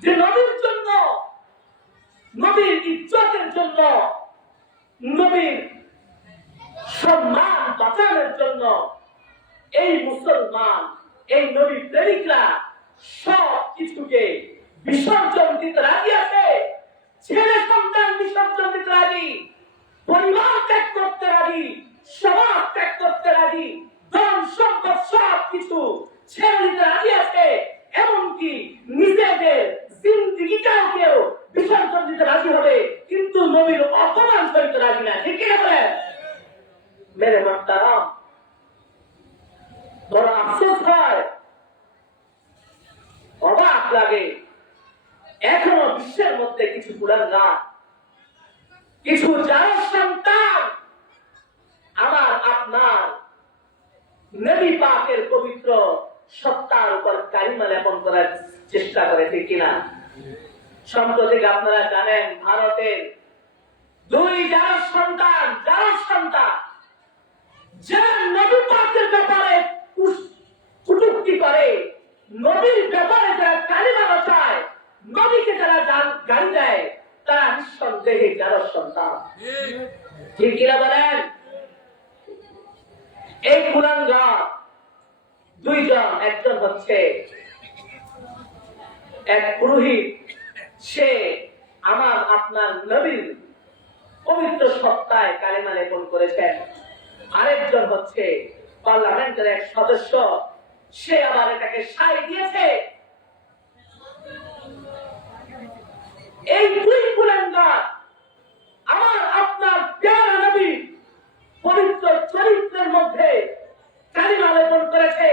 যে নবীর জন্য, নবীর ইজ্জতের জন্য, নবীর সম্মান বাঁচানোর জন্য এই মুসলমান, এই নবী প্রেমিকরা সব কিছুকে বিসর্জন দিতে রাজি আছে? ছেলে সন্তান বিসর্জন দিতে রাজি? পরিবার ত্যাগ করতে রাজি সমাজ ত্যাগ করতে রাজি ধন সম্পদ সব কিছু ছেড়ে দিতে রাজি আছে এমনকি নিজেদের জিন্দিগিটাও কেউ বিসর্জন দিতে রাজি হবে কিন্তু নবীর অপমান করতে রাজি না ঠিক কিনা বলেন মেরে মাতারাম বড় আফসোস হয় অবাক লাগে। এখনও বিশ্বের মধ্যে কিছু কুলাঙ্গা কিছু যার সন্তান। আমার আপনার নবী পাকের পবিত্র সত্তার উপর কালিমা লেপন করার চেষ্টা করে, ঠিক কিনা? সম্প্রতি আপনারা জানেন, ভারতের দুই যার সন্তান যার সন্তান যারা নবী পাকের ব্যাপারে কুস- কটূক্তি করে নবীর ব্যাপারে যারা কালিমা রচায় নবীকে যারা গান- গান দেয় তারা নিঃসন্দেহে যারা সন্তান ঠিক কিনা বলেন এই কুলাঙ্গা দুইজন একজন হচ্ছে এক পুরোহিত। সে আমার, আপনার নবীর পবিত্র সত্তায় কালিমা লেপন করেছেন। আরেকজন হচ্ছে পার্লামেন্টের এক সদস্য। সে আবার এটাকে সাই দিয়েছে। এই দুই কুলাঙ্গার আমার আপনার প্যারা নবী পবিত্র চরিত্রের মধ্যে কালিমা লেপন করেছে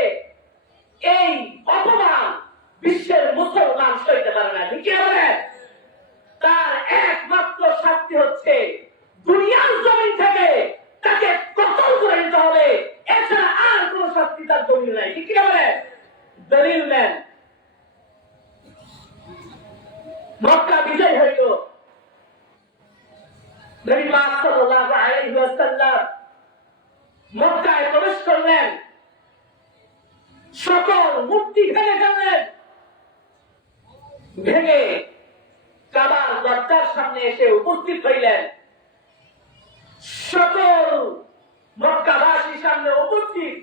এই অপমান বিশ্বের মুসলমান সইতে পারে না ঠিক আছে তার একমাত্র শাস্তি হচ্ছে দুনিয়ার জমিন থেকে তাকে কতল করে নিতে হবে এছাড়া আর কোন শাস্তি তার দলিল নাই ঠিক আছে দলিল নেন মক্কা বিজয় হইল। মক্কায় প্রবেশ করলেন। সকল মূর্তি ভেঙে ফেললেন। ভেঙে কাবার দরজার সামনে এসে উপস্থিত হইলেন। সকল মক্কাবাসীর সামনে উপস্থিত।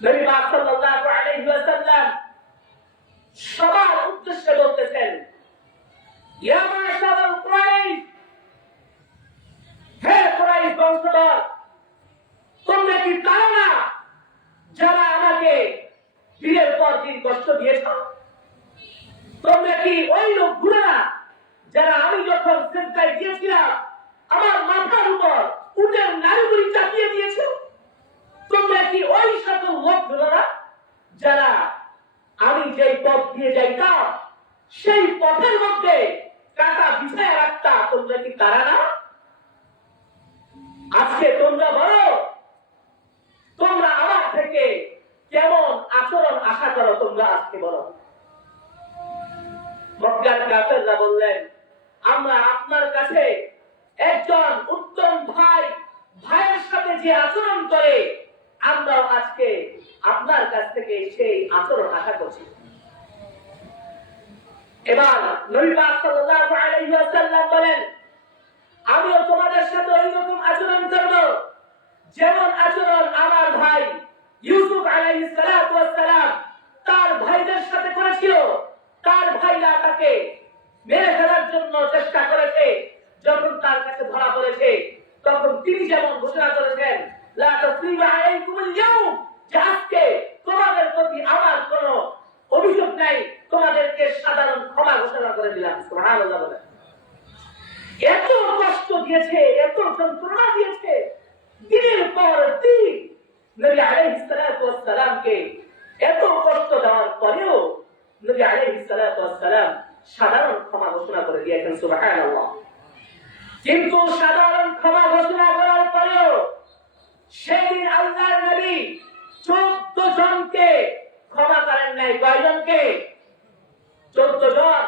নবী সাল্লাল্লাহু সবার উদ্দেশ্যে বলতেছেন তোমরা কি না যারা আমাকে পর দিন কষ্ট দিয়েছ? তোমরা কি ওই লোকগুলো না যারা আমি যখন সেন্টায় গিয়েছিলাম, আমার মাথার উপর উটের নারীগুলি চাপিয়ে দিয়েছ? তোমরা কি ওই সকল লোকগুলো না যারা আমি যেই পথ দিয়ে যাইতাম, সেই পথের মধ্যে কাটা বিছায় রাখতা, তোমরা কি তারা না? আজকে তোমরা বলো, তোমরা আমার থেকে কেমন আচরণ আশা করো তোমরা আজকে বলো? মক্কার কাফেররা বললেন, আমরা আপনার কাছে একজন উত্তম ভাই, ভাইয়ের সাথে যে আচরণ করে আমরা আজকে কাছ থেকে সেই আচরণ আশা করছি। এবার সাল্লাল্লাহু আলাইহি ওয়াসাল্লাম বলেন, আমিও তোমাদের সাথে আচরণ করব, যেমন আচরণ আমার ভাই ইউসুফ সালাতু তার ভাইদের সাথে করেছিল। তার ভাইরা তাকে মেরে ফেলার জন্য চেষ্টা করেছে। যখন তার কাছে ধরা পড়েছে, তখন তিনি যেমন ঘোষণা করেছেন, লা তাসরিবা আলাইকুমুল ইয়াউম যে আজকে প্রতি আমার কোনো অভিযোগ নাই? তোমাদেরকে সাধারণ ক্ষমা ঘোষণা করে দিলাম এত কষ্ট দিয়েছে, এত যন্ত্রণা দিয়েছে। দিনের পর দিন নবী এত কষ্ট দেওয়ার পরেও নবী আলাইহিস সালাম সাধারণ ক্ষমা ঘোষণা করে দিয়েছেন, সুবহানাল্লাহ। কিন্তু সাধারণ ক্ষমা ঘোষণা করার পরেও সেই আল্লাহর নবী চোদ্দ জনকে ক্ষমা কয়জনকে চোদ্দ জন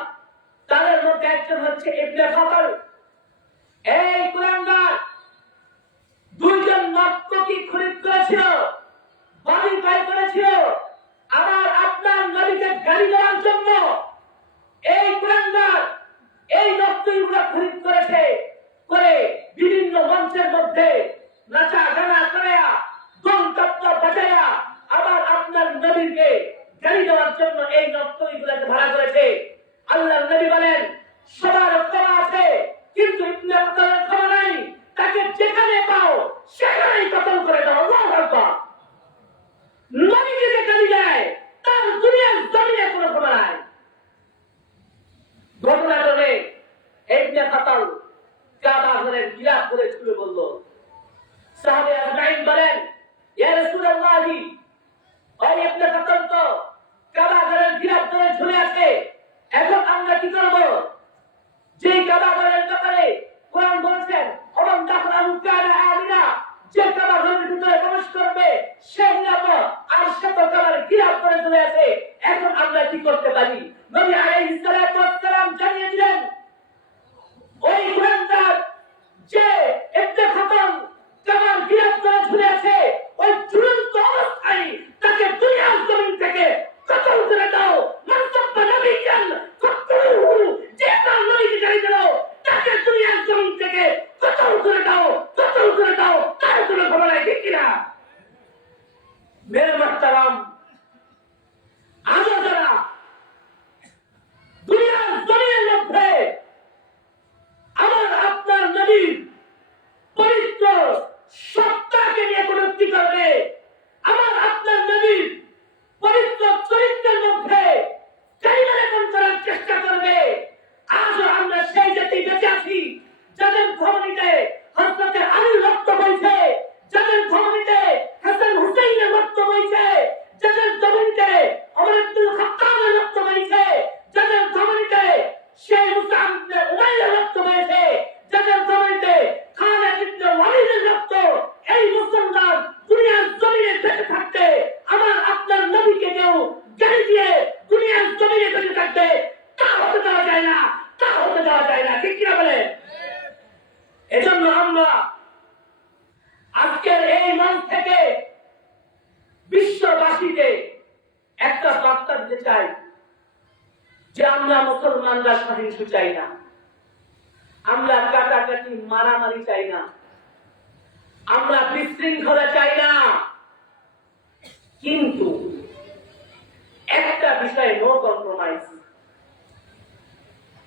তাদের মধ্যে একজন হচ্ছে ইবনে ফখর এই কুরাঙ্গার দুইজন নর্তকী খরিদ করেছিল, বাড়ি বাই করেছিল। আমার আপনার নদীকে গাড়ি দেওয়ার জন্য এই মধ্যে চাই না। আমরা কাটাকাটি, মারামারি চাই না। আমরা বিশৃঙ্খলা চাই না। কিন্তু একটা বিষয়ে নো কম্প্রোমাইজ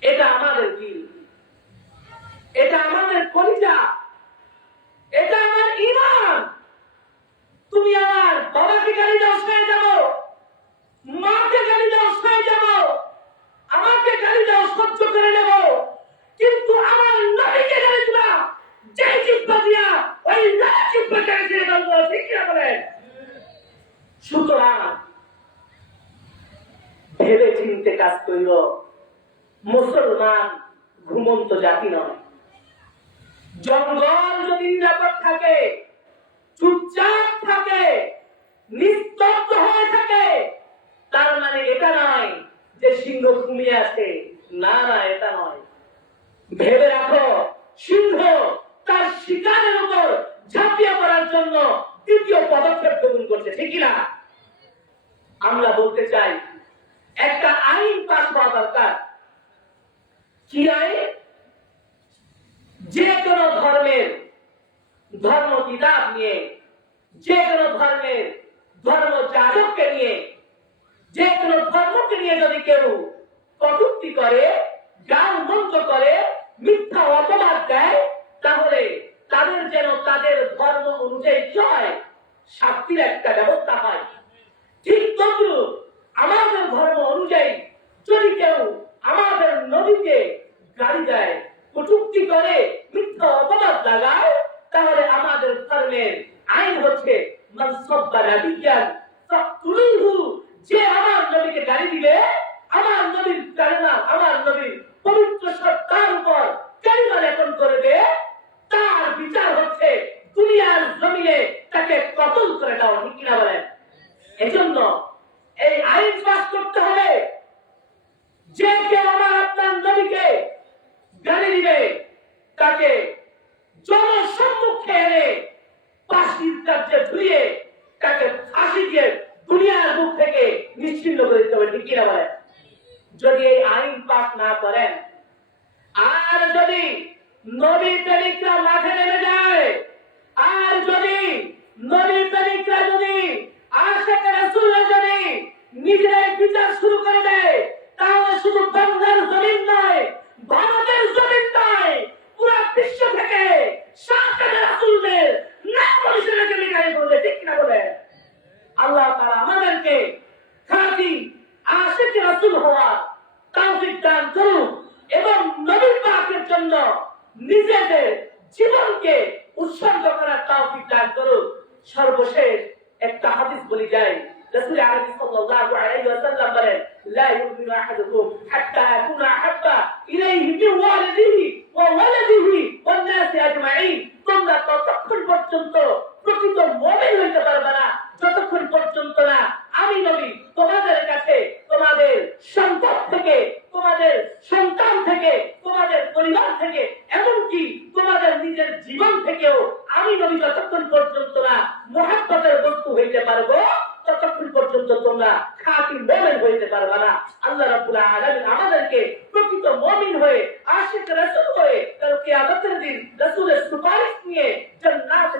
এটা আমাদের দিল এটা আমাদের কলিজা। এটা আমার ইমান তুমি আমার বাবাকে গালি দাও সয়ে যাব মাকে গালি দাও সয়ে যাব আমাকে গালি দাও সহ্য করে নেব কিন্তু আমার নবীকে গালি দিবা যে জিব্বা দিয়া ওই না জিব্বা গালি দিয়ে দেবো ঠিক না বলেন সুতরাং ভেবে করিল মুসলমান ঘুমন্ত জাতি নয়। জঙ্গল যদি নিরাপদ থাকে, চুপচাপ থাকে, নিস্তব্ধ হয়ে থাকে, তার মানে এটা নয় যে সিংহ ঘুমিয়ে আছে। না না, এটা নয়। ভেবে রাখো, সিংহ তার শিকারের উপর ঝাঁপিয়ে পড়ার জন্য তৃতীয় পদক্ষেপ গ্রহণ করছে, ঠিক না? আমরা বলতে চাই একটা আইন পাস হওয়া দরকার। কি আইন যে কোনো ধর্মের ধর্ম কিতাব নিয়ে যে কোনো ধর্মের ধর্ম যাজককে নিয়ে যে কোনো ধর্মকে নিয়ে যদি কেউ কটূক্তি করে গান মন্ত্র করে, মিথ্যা অপবাদ দেয়, তাহলে তাদের যেন তাদের ধর্ম অনুযায়ী চয়, শাস্তির একটা ব্যবস্থা হয়। ঠিক তদ্রুপ আমাদের ধর্ম অনুযায়ী যদি কেউ আমাদের নদীকে গাড়ি দেয়, কটুক্তি করে, মিথ্যা অপবাদ লাগায়, তাহলে আমাদের ধর্মের আইন হচ্ছে মানসব্বা নাবিয়ান ফাকতুলুহু যে আমার নবীকে গালি দিবে আমার নবীর কালিমা আমার নবীর পবিত্র সত্তার উপর কালিমা লেপন করবে তার বিচার হচ্ছে দুনিয়ার জমিনে তাকে কতল করে দেওয়া ঠিক কিনা বলেন এজন্য এই আইন পাস করতে হবে যে কেউ আমার আপনার নবীকে গালি দিবে, তাকে জনসম্মুখে এনে ফাঁসির কার্যে ঝুলিয়ে তাকে ফাঁসি দিয়ে দুনিয়ার মুখ থেকে নিশ্চিন্ন করে দিতে হবে, ঠিক কিনা বলেন? যদি এই আইন পাস না করেন, আর যদি নবী প্রেমিকরা মাঠে নেমে যায় আর যদি নবী প্রেমিকরা যদি আশেখ রাসূলরা যদি নিজেরাই বিচার শুরু করে দেয়। তাহলে শুধু বাংলার জমিন নয় ভারতের জমিন নয় পুরো বিশ্ব থেকে সাতটা রাসূলদের নাম অনুসারে বিদায় করবে ঠিক কিনা বলে আল্লাহ তাআলা আমাদেরকে খাঁটি আশিক রাসূল হওয়ার তৌফিক দান করুন এবং নবী পাকের জন্য নিজেদের জীবনকে উৎসর্গ করার তৌফিক দান করুন সর্বশেষ একটা হাদিস বলি যাই রাসূল আলাইহি সাল্লাল্লাহু আলাইহি ওয়াসাল্লাম বলেন লা ইউমিনু আহাদুকুম ইলাইহি মিন ওয়ালিদিহি ওয়া ওয়ালাদিহি ওয়ান নাসি আজমাইন তোমরা ততক্ষণ পর্যন্ত প্রকৃত মুমিন হইতে পারবে না। যতক্ষণ পর্যন্ত না। আমি নবী, তোমাদের কাছে তোমাদের সম্পদ থেকে, তোমাদের সন্তান থেকে, তোমাদের পরিবার থেকে, এমনকি তোমাদের নিজের জীবন থেকেও আমি নবী যতক্ষণ পর্যন্ত না মহাব্বতের বস্তু হইতে পারব তোমরা খাঁটি মুমিন হইতে পারবে না। আল্লাহ রাব্বুল আলামিন আমাদেরকে প্রকৃত মুমিন হয়ে, আশিক রাসূল হয়ে, কাল কিয়ামতের দিন রাসূলের সুপারিশ নিয়ে জান্নাতে